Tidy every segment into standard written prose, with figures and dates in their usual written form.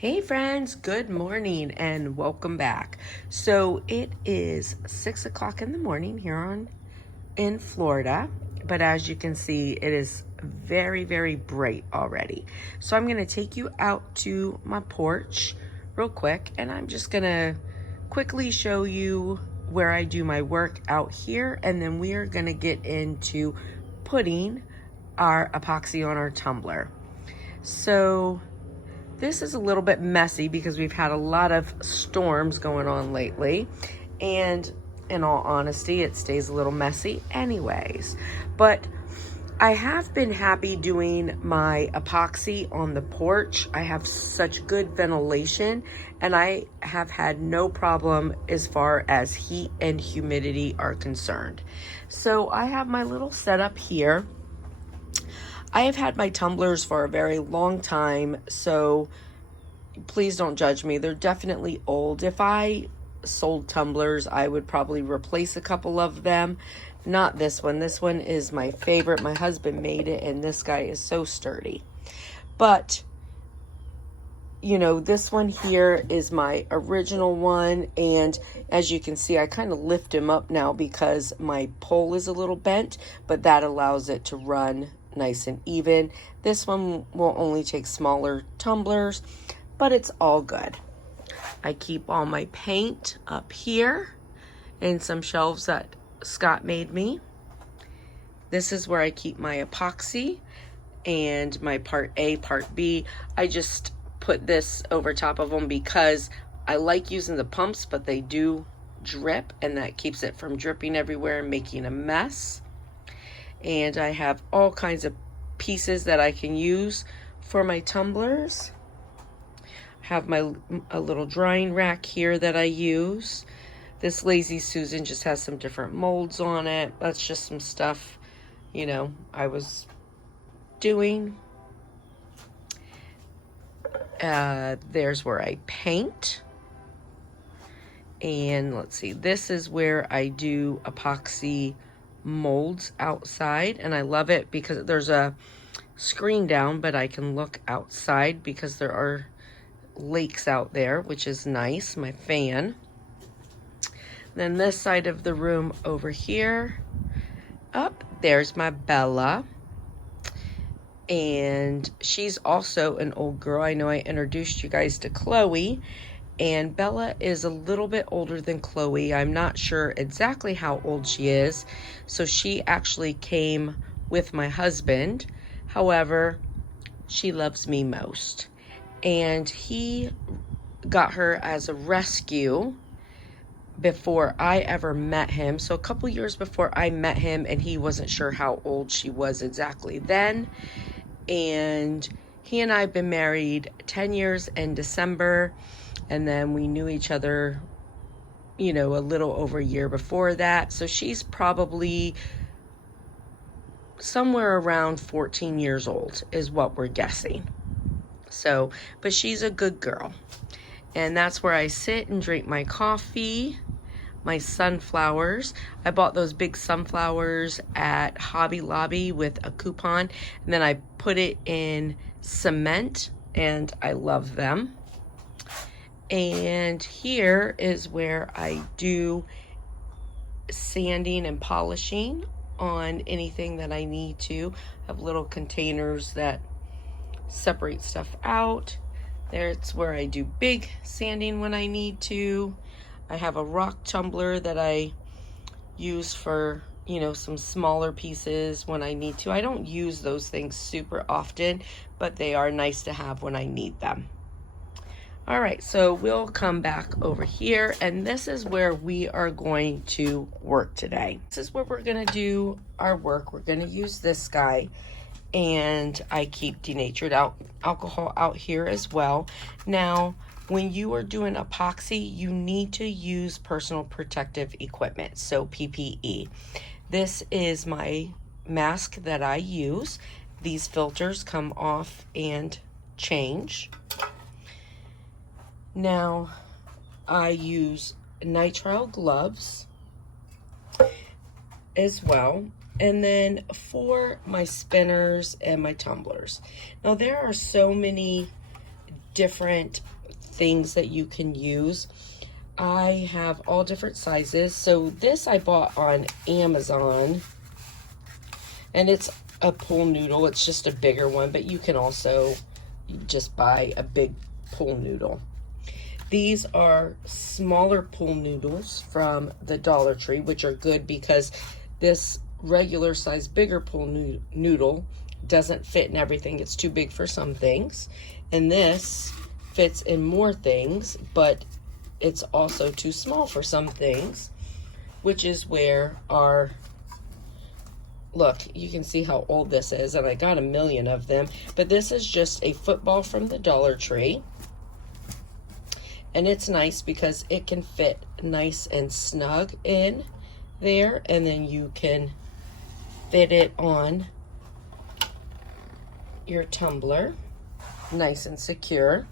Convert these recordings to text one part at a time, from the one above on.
Hey friends, good morning and welcome back. So it is 6 o'clock in the morning here in Florida, but as you can see, it is very bright already. So I'm gonna take you out to my porch real quick, and I'm just gonna quickly show you where I do my work out here, and then we are gonna get into putting our epoxy on our tumbler. So this is a little bit messy because we've had a lot of storms going on lately, and in all honesty, it stays a little messy anyways. But I have been happy doing my epoxy on the porch. I have such good ventilation, and I have had no problem as far as heat and humidity are concerned. So I have my little setup here. I have had my tumblers for a very long time, so please don't judge me. They're definitely old. If I sold tumblers, I would probably replace a couple of them. Not this one. This one is my favorite. My husband made it, and this guy is so sturdy. But, you know, this one here is my original one, and as you can see, I kind of lift him up now because my pole is a little bent, but that allows it to run nice and even. This one will only take smaller tumblers, but it's all good. I keep all my paint up here in some shelves that Scott made me. This is where I keep my epoxy and my part A, part B. I just put this over top of them because I like using the pumps, but they do drip, and that keeps it from dripping everywhere and making a mess. And I have all kinds of pieces that I can use for my tumblers. I have a little drying rack here that I use. This Lazy Susan just has some different molds on it. That's just some stuff, you know, I was doing. There's where I paint. And let's see, this is where I do epoxy molds outside, and I love it because there's a screen down, but I can look outside because there are lakes out there, which is nice. My fan. Then this side of the room over here, there's my Bella, and she's also an old girl. I know I introduced you guys to Chloe, and Bella is a little bit older than Chloe. I'm not sure exactly how old she is. So she actually came with my husband. However, she loves me most. And he got her as a rescue before I ever met him. So a couple years before I met him, and he wasn't sure how old she was exactly then. And he and I have been married 10 years in December. And then we knew each other, you know, a little over a year before that. So she's probably somewhere around 14 years old is what we're guessing. So, but she's a good girl. And that's where I sit and drink my coffee, my sunflowers. I bought those big sunflowers at Hobby Lobby with a coupon. And then I put it in cement, and I love them. And here is where I do sanding and polishing on anything that I need to. I have little containers that separate stuff out. There's where I do big sanding when I need to. I have a rock tumbler that I use for, you know, some smaller pieces when I need to. I don't use those things super often, but they are nice to have when I need them. All right, so we'll come back over here, and this is where we are going to work today. This is where we're gonna do our work. We're gonna use this guy, and I keep denatured alcohol out here as well. Now, when you are doing epoxy, you need to use personal protective equipment, so PPE. This is my mask that I use. These filters come off and change. Now, I use nitrile gloves as well. And then for my spinners and my tumblers. Now, there are so many different things that you can use. I have all different sizes. So this I bought on Amazon, and it's a pool noodle. It's just a bigger one, but you can also just buy a big pool noodle. These are smaller pool noodles from the Dollar Tree, which are good because this regular size bigger pool noodle doesn't fit in everything. It's too big for some things. And this fits in more things, but it's also too small for some things, which is where our, look, you can see how old this is, and I got a million of them, but this is just a football from the Dollar Tree. And it's nice because it can fit nice and snug in there, and then you can fit it on your tumbler, nice and secure.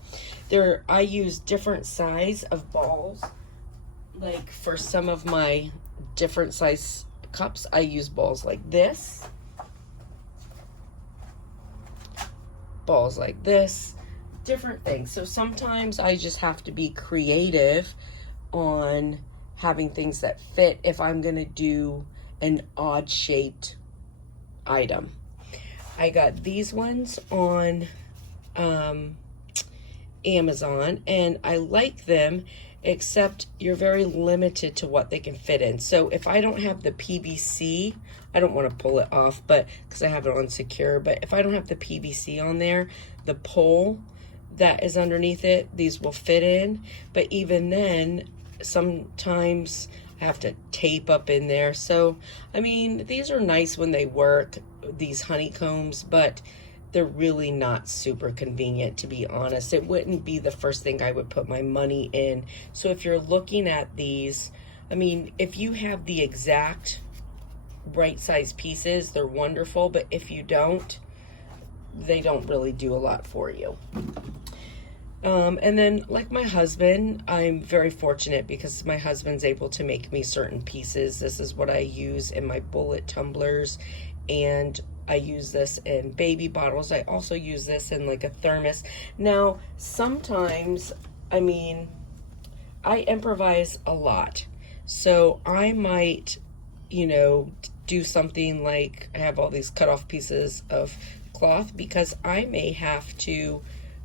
I use different size of balls. Like for some of my different size cups, I use balls like this, balls like this, different things. So sometimes I just have to be creative on having things that fit if I'm gonna do an odd shaped item. I got these ones on Amazon, and I like them, except you're very limited to what they can fit in. So if I don't have the PVC, I don't want to pull it off, but because I have it on secure, but if I don't have the PVC on there, the pole that is underneath it, these will fit in. But even then, sometimes I have to tape up in there. So, I mean, these are nice when they work, these honeycombs, but they're really not super convenient, to be honest. It wouldn't be the first thing I would put my money in. So if you're looking at these, I mean, if you have the exact right size pieces, they're wonderful, but if you don't, they don't really do a lot for you. And then like my husband, I'm very fortunate because my husband's able to make me certain pieces. This is what I use in my bullet tumblers, and I use this in baby bottles. I also use this in like a thermos. Now, sometimes, I mean, I improvise a lot. So I might, you know, do something like I have all these cut off pieces of cloth because I may have to,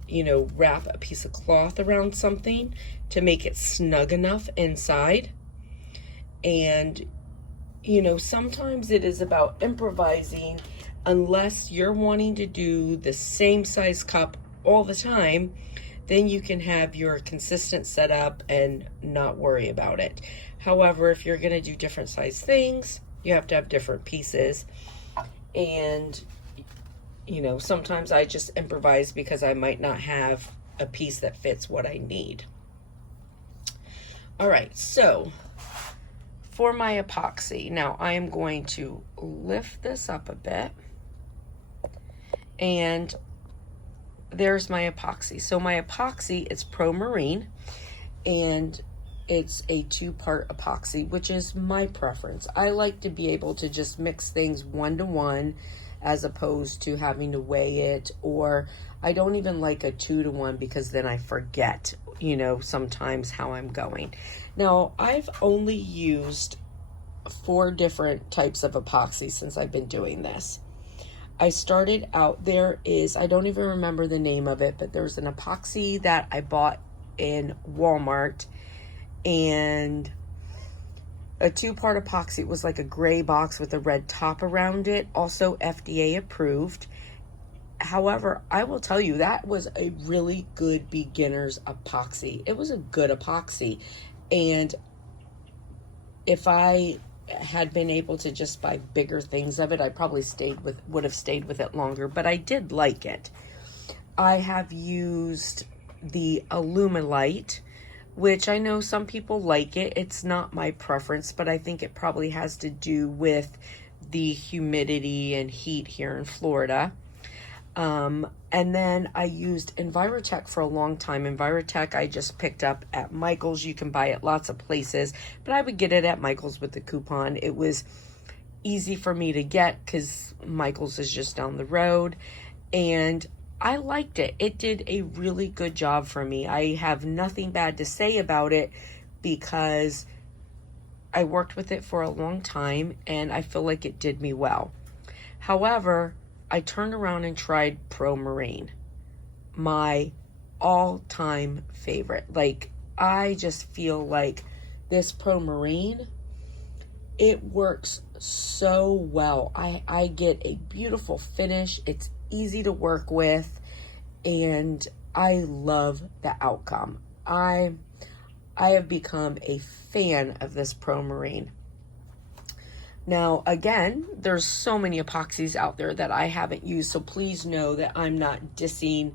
you know, wrap a piece of cloth around something to make it snug enough inside. And, you know, sometimes it is about improvising. Unless you're wanting to do the same size cup all the time, then you can have your consistent setup and not worry about it. However, if you're going to do different size things, you have to have different pieces. And, you know, sometimes I just improvise because I might not have a piece that fits what I need. All right, so for my epoxy, now I am going to lift this up a bit. And there's my epoxy. So my epoxy is Pro Marine, and it's a 2-part epoxy, which is my preference. I like to be able to just mix things 1-to-1 as opposed to having to weigh it, or I don't even like a 2-to-1 because then I forget, you know, sometimes how I'm going. Now, I've only used 4 different types of epoxy since I've been doing this. I started out, I don't even remember the name of it, but there's an epoxy that I bought in Walmart, and a 2-part epoxy. It was like a gray box with a red top around it, also FDA approved. However, I will tell you, that was a really good beginner's epoxy. It was a good epoxy, and if I had been able to just buy bigger things of it, I probably would have stayed with it longer, but I did like it. I have used the Alumilite, which I know some people like it. It's not my preference, but I think it probably has to do with the humidity and heat here in Florida. And then I used Envirotech for a long time. Envirotech I just picked up at Michael's. You can buy it lots of places, but I would get it at Michael's with the coupon. It was easy for me to get because Michael's is just down the road. And I liked it. It did a really good job for me. I have nothing bad to say about it because I worked with it for a long time and I feel like it did me well. However, I turned around and tried Pro Marine, my all-time favorite. Like, I just feel like this Pro Marine, it works so well. I get a beautiful finish. It's easy to work with, and I love the outcome. I have become a fan of this Pro Marine. Now, again, there's so many epoxies out there that I haven't used, so please know that I'm not dissing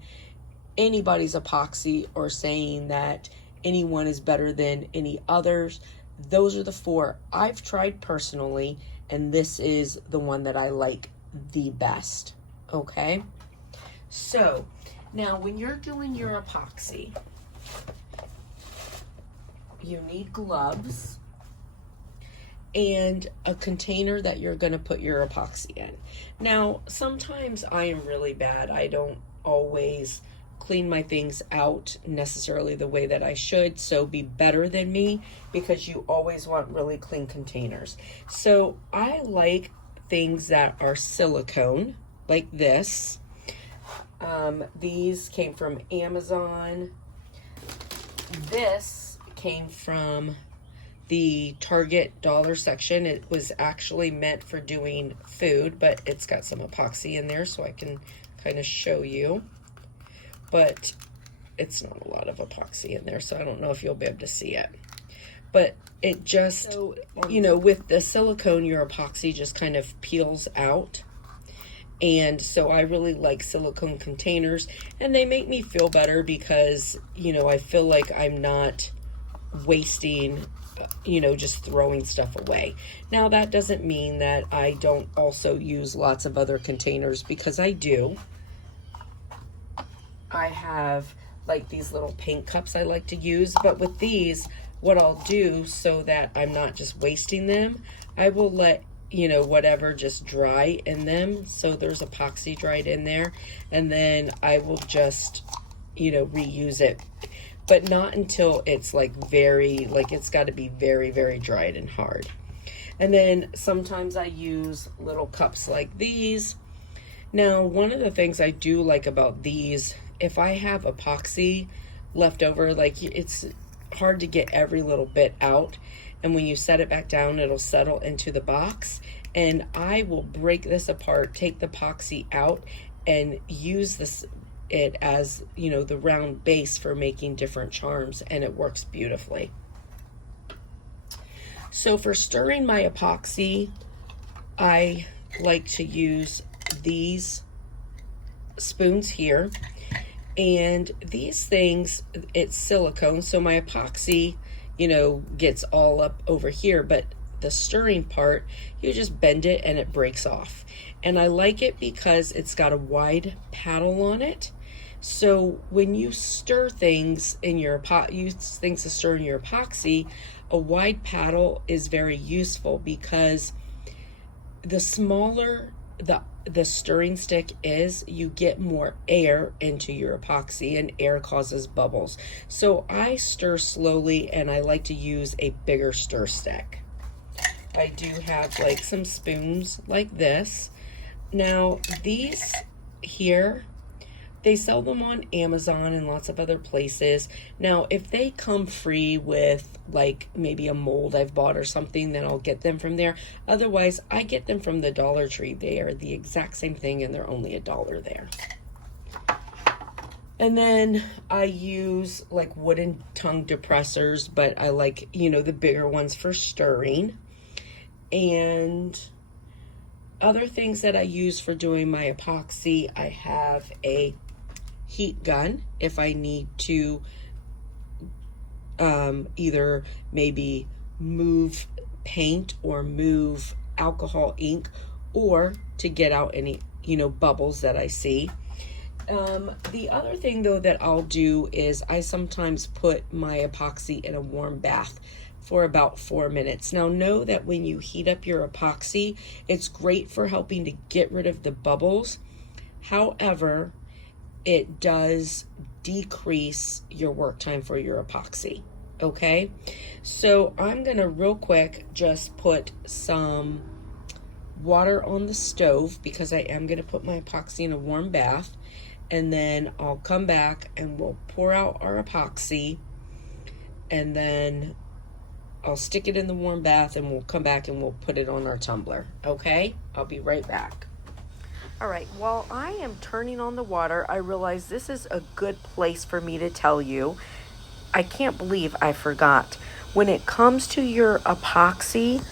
anybody's epoxy or saying that anyone is better than any others. Those are the 4 I've tried personally, and this is the one that I like the best, okay? So, now when you're doing your epoxy, you need gloves and a container that you're going to put your epoxy in. Now, sometimes I am really bad. I don't always clean my things out necessarily the way that I should, so be better than me, because you always want really clean containers. So I like things that are silicone, like this. These came from Amazon. This came from the Target dollar section. It was actually meant for doing food, but it's got some epoxy in there, so I can kind of show you. But it's not a lot of epoxy in there, so I don't know if you'll be able to see it. But it just, you know, with the silicone, your epoxy just kind of peels out. And so I really like silicone containers, and they make me feel better because, you know, I feel like I'm not wasting, you know, just throwing stuff away. Now, that doesn't mean that I don't also use lots of other containers, because I do. I have like these little paint cups I like to use, but with these, what I'll do so that I'm not just wasting them, I will let, you know, whatever just dry in them. So there's epoxy dried in there, and then I will just, you know, reuse it, but not until it's like very, like it's got to be very, very dried and hard. And then sometimes I use little cups like these. Now, one of the things I do like about these, if I have epoxy left over, like it's hard to get every little bit out, and when you set it back down, it'll settle into the box, and I will break this apart, take the epoxy out, and use it as, you know, the round base for making different charms, and it works beautifully. So for stirring my epoxy, I like to use these spoons here. And these things, it's silicone, so my epoxy, you know, gets all up over here, but the stirring part, you just bend it and it breaks off. And I like it because it's got a wide paddle on it. So when you stir things in your use things to stir in your epoxy, a wide paddle is very useful, because the smaller the stirring stick is, you get more air into your epoxy, and air causes bubbles. So I stir slowly, and I like to use a bigger stir stick. I do have like some spoons like this. Now these here, they sell them on Amazon and lots of other places. Now, if they come free with like maybe a mold I've bought or something, then I'll get them from there. Otherwise, I get them from the Dollar Tree. They are the exact same thing, and they're only $1 there. And then I use like wooden tongue depressors, but I like, you know, the bigger ones for stirring. And other things that I use for doing my epoxy, I have a heat gun if I need to either maybe move paint or move alcohol ink, or to get out any, you know, bubbles that I see. The other thing though that I'll do is I sometimes put my epoxy in a warm bath for about 4 minutes. Now know that when you heat up your epoxy, it's great for helping to get rid of the bubbles. However, it does decrease your work time for your epoxy. Okay, so I'm gonna real quick just put some water on the stove because I am gonna put my epoxy in a warm bath, and then I'll come back and we'll pour out our epoxy, and then I'll stick it in the warm bath and we'll come back and we'll put it on our tumbler. Okay, I'll be right back. All right, while I am turning on the water, I realize this is a good place for me to tell you, I can't believe I forgot. When it comes to your epoxy,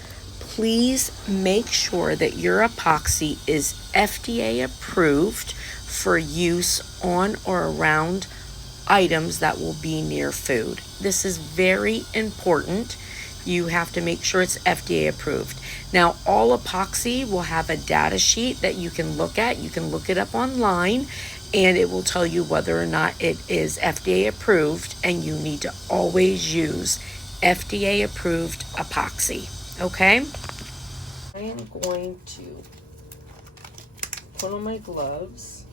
please make sure that your epoxy is FDA approved for use on or around items that will be near food. This is very important. You have to make sure it's FDA approved. Now, all epoxy will have a data sheet that you can look at. You can look it up online, and it will tell you whether or not it is FDA approved, and you need to always use FDA approved epoxy. Okay? I am going to put on my gloves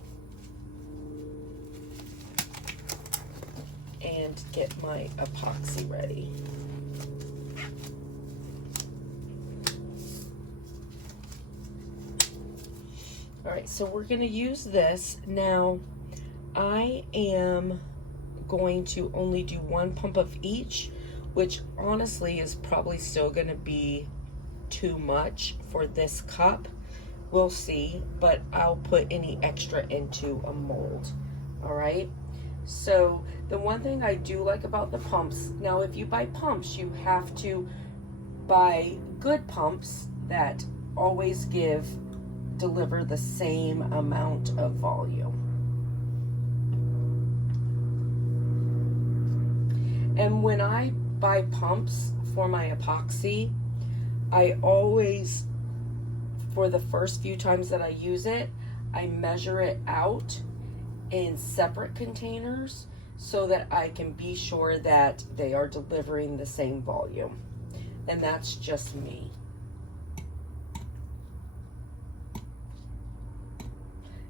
and get my epoxy ready. All right, so we're gonna use this. Now, I am going to only do one pump of each, which honestly is probably still gonna be too much for this cup. We'll see, but I'll put any extra into a mold. All right, so the one thing I do like about the pumps, now if you buy pumps, you have to buy good pumps that always deliver the same amount of volume. And when I buy pumps for my epoxy, I always, for the first few times that I use it, I measure it out in separate containers so that I can be sure that they are delivering the same volume. And that's just me.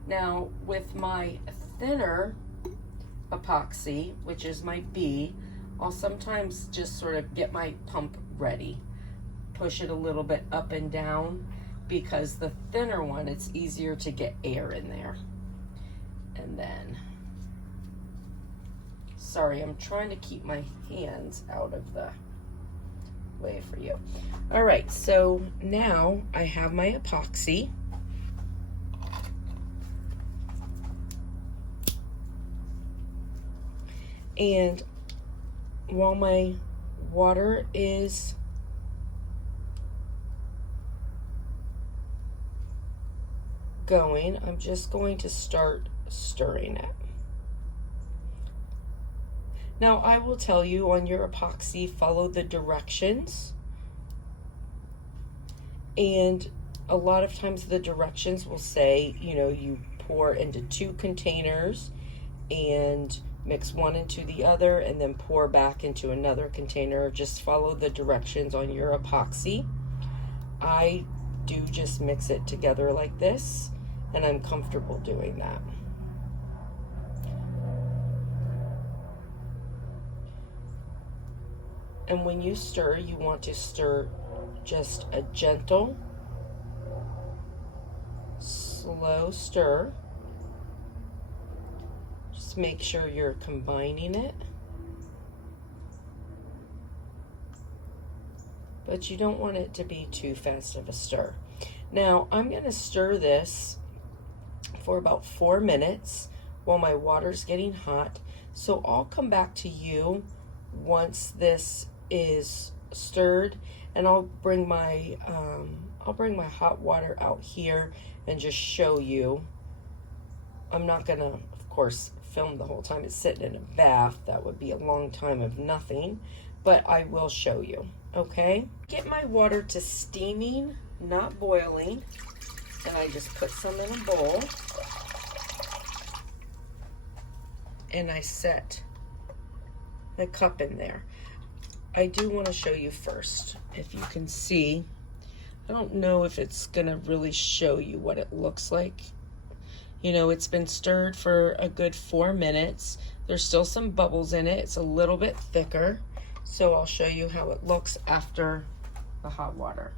Now, with my thinner epoxy, which is my B, I'll sometimes just sort of get my pump ready. Push it a little bit up and down, because the thinner one, it's easier to get air in there. And then, sorry, I'm trying to keep my hands out of the way for you. All right, so now I have my epoxy. And while my water is going, I'm just going to start stirring it. Now, I will tell you on your epoxy, follow the directions. And a lot of times the directions will say, you know, you pour into 2 containers and mix one into the other and then pour back into another container. Just follow the directions on your epoxy. I do just mix it together like this, and I'm comfortable doing that. And when you stir, you want to stir just a gentle, slow stir. Just make sure you're combining it. But you don't want it to be too fast of a stir. Now, I'm going to stir this for about 4 minutes while my water's getting hot. So I'll come back to you once this is stirred, and I'll bring my hot water out here and just show you. I'm not gonna, of course, film the whole time it's sitting in a bath. That would be a long time of nothing, but I will show you. Okay, get my water to steaming, not boiling, and I just put some in a bowl, and I set the cup in there. I do want to show you first, if you can see. I don't know if it's gonna really show you what it looks like. You know, it's been stirred for a good 4 minutes. There's still some bubbles in it. It's a little bit thicker. So I'll show you how it looks after the hot water.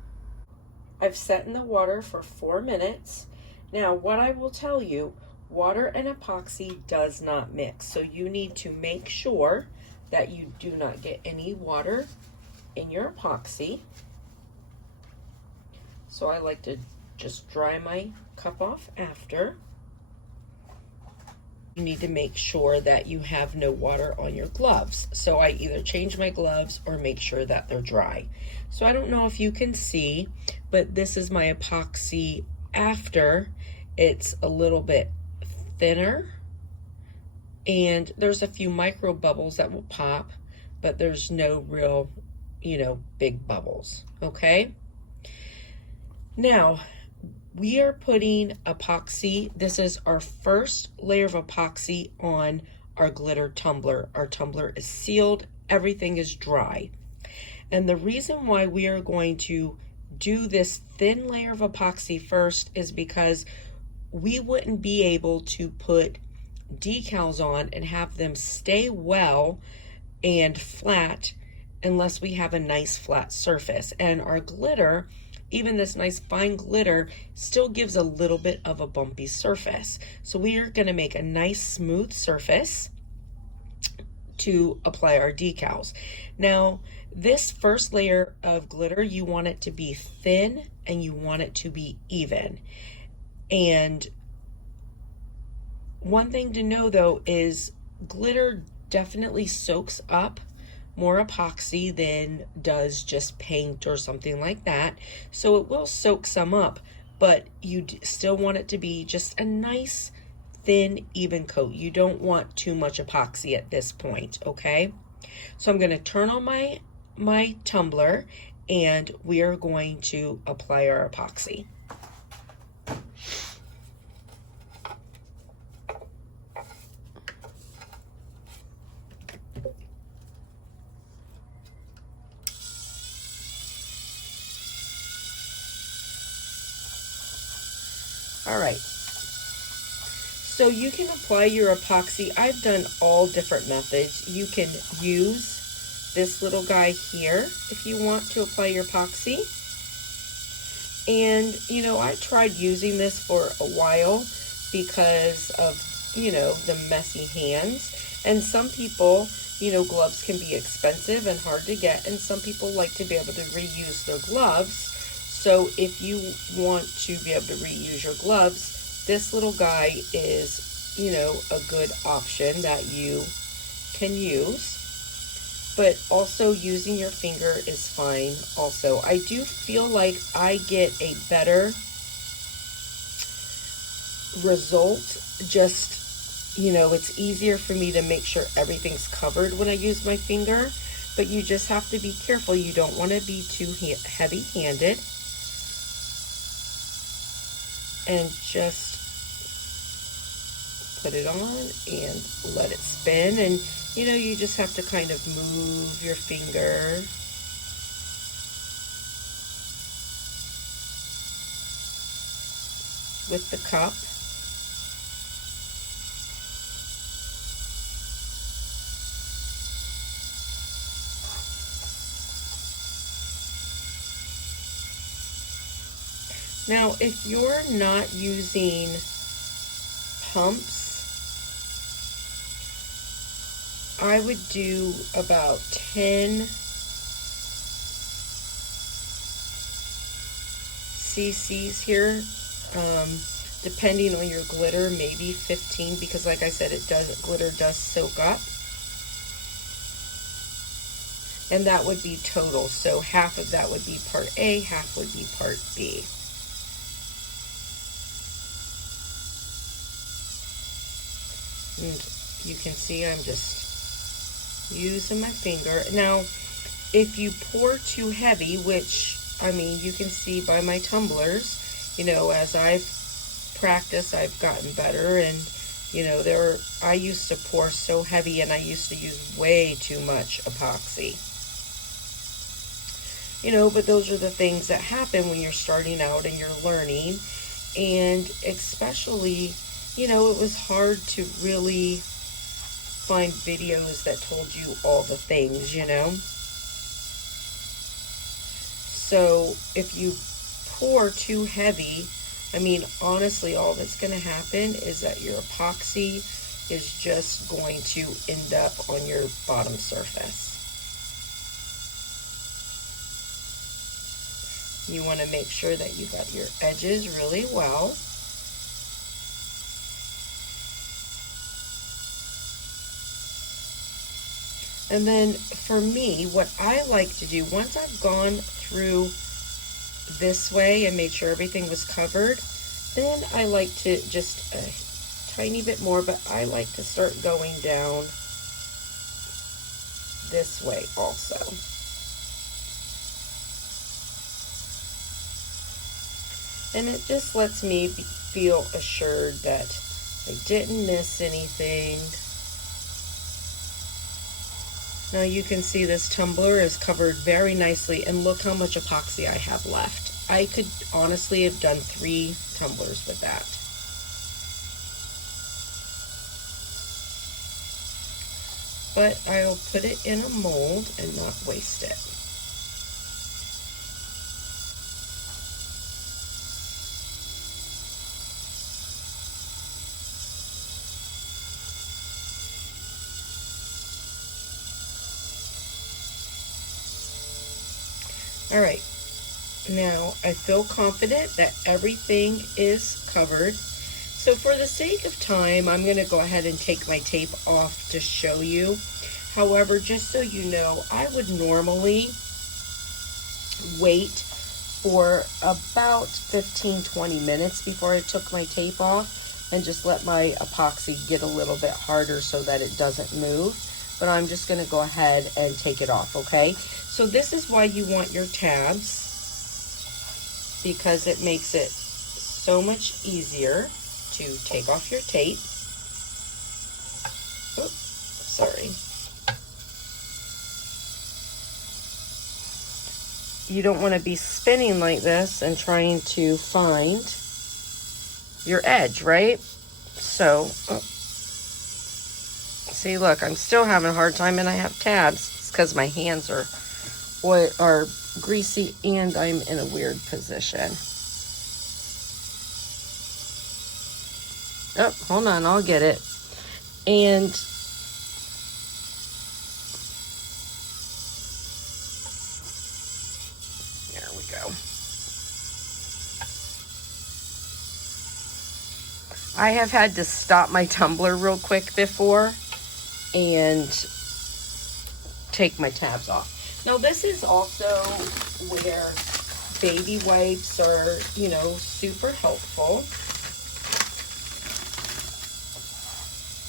I've set in the water for 4 minutes. Now, what I will tell you, water and epoxy does not mix. So you need to make sure that you do not get any water in your epoxy. So I like to just dry my cup off after. You need to make sure that you have no water on your gloves. So I either change my gloves or make sure that they're dry. So I don't know if you can see, but this is my epoxy after. It's a little bit thinner and there's a few micro bubbles that will pop, but there's no real, you know, big bubbles, okay? Now, we are putting epoxy. This is our first layer of epoxy on our glitter tumbler. Our tumbler is sealed, everything is dry. And the reason why we are going to do this thin layer of epoxy first is because we wouldn't be able to put decals on and have them stay well and flat unless we have a nice flat surface. And our glitter, even this nice fine glitter, still gives a little bit of a bumpy surface. So we are going to make a nice smooth surface to apply our decals. Now, this first layer of glitter, you want it to be thin and you want it to be even. And one thing to know though is glitter definitely soaks up more epoxy than does just paint or something like that. So it will soak some up, but you still want it to be just a nice, thin, even coat. You don't want too much epoxy at this point, okay? So I'm gonna turn on my tumbler and we are going to apply our epoxy. All right, so you can apply your epoxy. I've done all different methods. You can use this little guy here if you want to apply your epoxy. And, you know, I tried using this for a while because of, you know, the messy hands. And some people, you know, gloves can be expensive and hard to get, and some people like to be able to reuse their gloves. So if you want to be able to reuse your gloves, this little guy is, you know, a good option that you can use. But also using your finger is fine also. I do feel like I get a better result. Just, you know, it's easier for me to make sure everything's covered when I use my finger. But you just have to be careful. You don't want to be too heavy-handed. And just put it on and let it spin. And, you know, you just have to kind of move your finger. With the cup. Now, if you're not using pumps, I would do about 10 cc's here, depending on your glitter, maybe 15, because like I said, glitter does soak up. And that would be total. So half of that would be part A, half would be part B. And you can see I'm just using my finger. Now, if you pour too heavy, which, I mean, you can see by my tumblers, you know, as I've practiced, I've gotten better. And, you know, I used to pour so heavy and I used to use way too much epoxy. You know, but those are the things that happen when you're starting out and you're learning. And especially, you know, it was hard to really find videos that told you all the things, you know. So if you pour too heavy, I mean, honestly, all that's going to happen is that your epoxy is just going to end up on your bottom surface. You want to make sure that you got your edges really well. And then for me, what I like to do, once I've gone through this way and made sure everything was covered, then I like to just a tiny bit more, but I like to start going down this way also. And it just lets me feel assured that I didn't miss anything. Now you can see this tumbler is covered very nicely, and look how much epoxy I have left. I could honestly have done 3 tumblers with that. But I'll put it in a mold and not waste it. All right, now I feel confident that everything is covered. So for the sake of time, I'm going to go ahead and take my tape off to show you. However, just so you know, I would normally wait for about 15-20 minutes before I took my tape off and just let my epoxy get a little bit harder so that it doesn't move. But I'm just going to go ahead and take it off, okay? So this is why you want your tabs, because it makes it so much easier to take off your tape. Oops, sorry. You don't want to be spinning like this and trying to find your edge, right? So, see, look, I'm still having a hard time, and I have tabs. It's because my hands are greasy and I'm in a weird position. Oh, hold on, I'll get it. And there we go. I have had to stop my tumbler real quick before and take my tabs off. Now this is also where baby wipes are, you know, super helpful,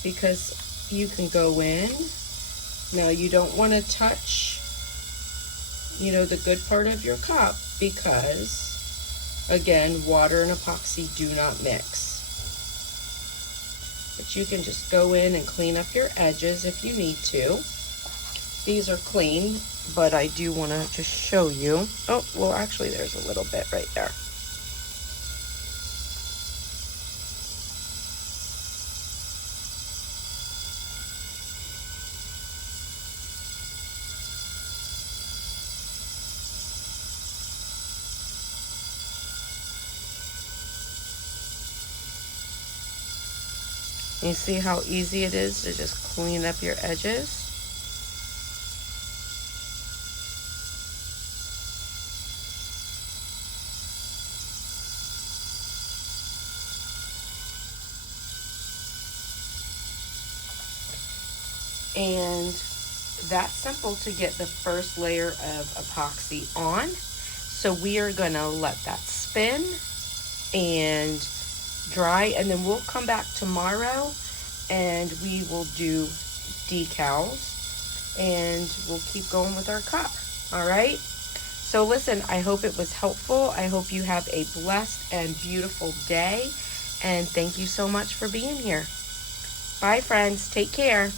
because you can go in. Now you don't want to touch, you know, the good part of your cup, because again, water and epoxy do not mix. But you can just go in and clean up your edges if you need to. These are clean, but I do want to just show you. Oh, well, actually, there's a little bit right there. You see how easy it is to just clean up your edges? And that's simple to get the first layer of epoxy on. So we are gonna let that spin and dry, and then we'll come back tomorrow and we will do decals, and we'll keep going with our cup. All right, so listen, I hope it was helpful. I hope you have a blessed and beautiful day, and thank you so much for being here. Bye friends, take care.